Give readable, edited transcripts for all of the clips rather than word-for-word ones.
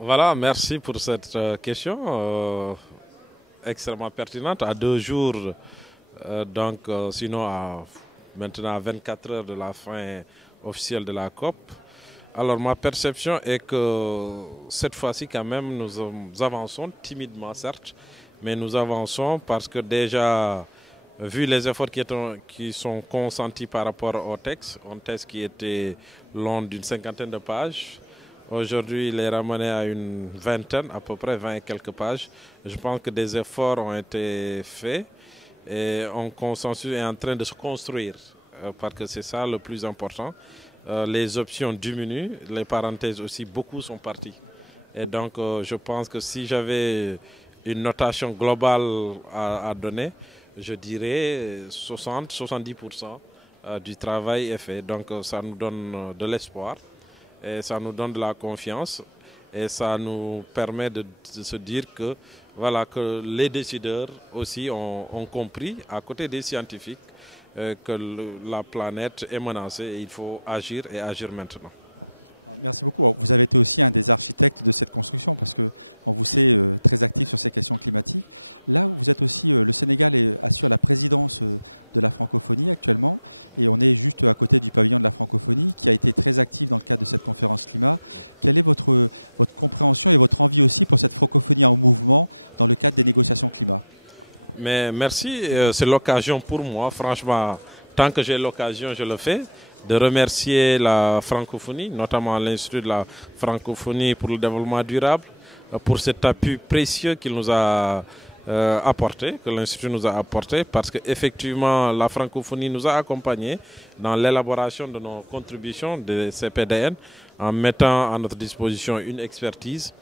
Voilà, merci pour cette question extrêmement pertinente. À 2 jours, sinon maintenant à 24 heures de la fin officielle de la COP. Alors ma perception est que cette fois-ci quand même nous avançons timidement certes, mais nous avançons parce que déjà, vu les efforts qui sont consentis par rapport au texte, un texte qui était long d'une 50aine de pages, aujourd'hui il est ramené à une vingtaine, à peu près 20 et quelques pages. Je pense que des efforts ont été faits et un consensus est en train de se construire, parce que c'est ça le plus important. Les options diminuent, les parenthèses aussi, beaucoup sont parties. Et donc je pense que si j'avais une notation globale à donner, je dirais 60-70% du travail est fait. Donc ça nous donne de l'espoir et ça nous donne de la confiance et ça nous permet de se dire que, voilà, que les décideurs aussi ont compris, à côté des scientifiques, que la planète est menacée et il faut agir et agir maintenant. Mais merci, c'est l'occasion pour moi, franchement, tant que j'ai l'occasion, je le fais, de remercier la francophonie, notamment l'Institut de la francophonie pour le développement durable, pour cet appui précieux qu'il nous a apporté, que l'Institut nous a apporté, parce qu'effectivement, la francophonie nous a accompagnés dans l'élaboration de nos contributions de CPDN, en mettant à notre disposition une expertise.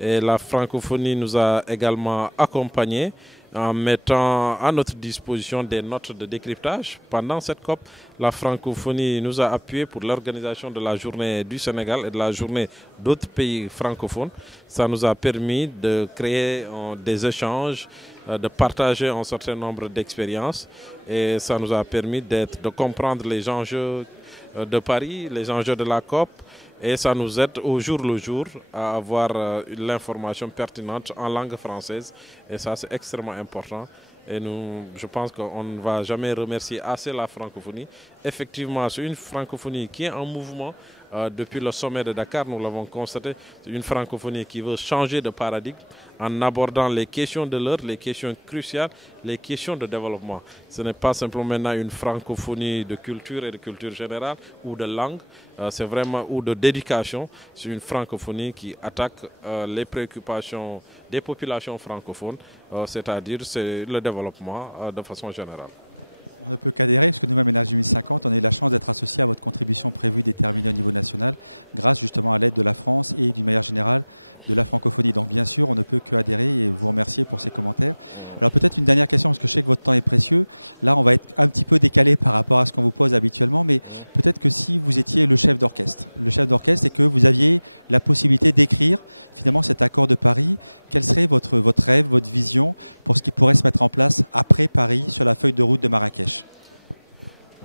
Et la francophonie nous a également accompagnés en mettant à notre disposition des notes de décryptage. Pendant cette COP, la francophonie nous a appuyés pour l'organisation de la journée du Sénégal et de la journée d'autres pays francophones. Ça nous a permis de créer des échanges, de partager un certain nombre d'expériences et ça nous a permis de comprendre les enjeux de Paris, les enjeux de la COP. Et ça nous aide au jour le jour à avoir l'information pertinente en langue française. Et ça, c'est extrêmement important. Et je pense qu'on ne va jamais remercier assez la francophonie. Effectivement, c'est une francophonie qui est en mouvement. Depuis le sommet de Dakar, nous l'avons constaté, c'est une francophonie qui veut changer de paradigme en abordant les questions de l'heure, les questions cruciales, les questions de développement. Ce n'est pas simplement maintenant une francophonie de culture et de culture générale ou de langue, c'est vraiment, ou d'éducation. C'est une francophonie qui attaque les préoccupations des populations francophones, c'est-à-dire c'est le développement de façon générale.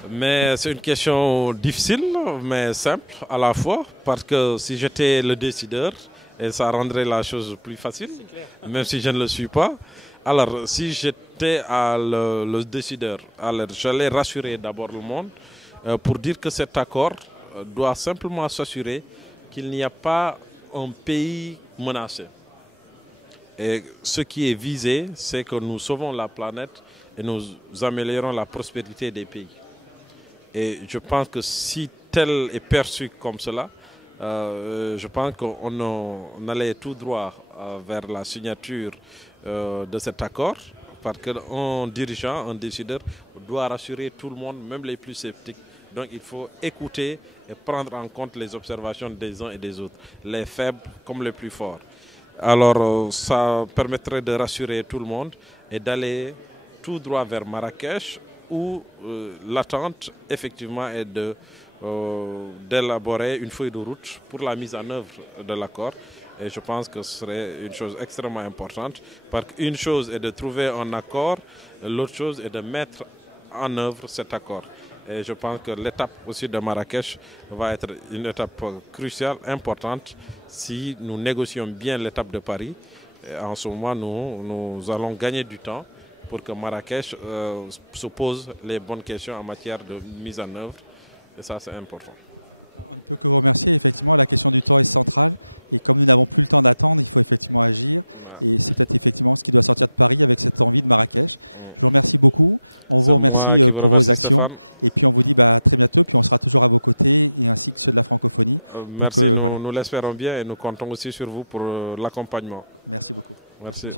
Mais c'est une question difficile, mais simple à la fois, parce que si j'étais le décideur, et ça rendrait la chose plus facile, même si je ne le suis pas. Alors, si j'étais le décideur, alors j'allais rassurer d'abord le monde pour dire que cet accord doit simplement s'assurer qu'il n'y a pas un pays menacé. Et ce qui est visé, c'est que nous sauvons la planète et nous améliorons la prospérité des pays. Et je pense que si tel est perçu comme cela, je pense qu'on allait tout droit vers la signature de cet accord, parce qu'un dirigeant, un décideur doit rassurer tout le monde, même les plus sceptiques. Donc il faut écouter et prendre en compte les observations des uns et des autres, les faibles comme les plus forts. Alors ça permettrait de rassurer tout le monde et d'aller tout droit vers Marrakech, où l'attente effectivement est de d'élaborer une feuille de route pour la mise en œuvre de l'accord. Et je pense que ce serait une chose extrêmement importante. Parce qu'une chose est de trouver un accord, l'autre chose est de mettre en œuvre cet accord. Et je pense que l'étape aussi de Marrakech va être une étape cruciale, importante, si nous négocions bien l'étape de Paris. Et en ce moment, nous allons gagner du temps pour que Marrakech se pose les bonnes questions en matière de mise en œuvre. Et ça, c'est important. C'est moi qui vous remercie, Stéphane. Merci, nous l'espérons bien et nous comptons aussi sur vous pour l'accompagnement. Merci.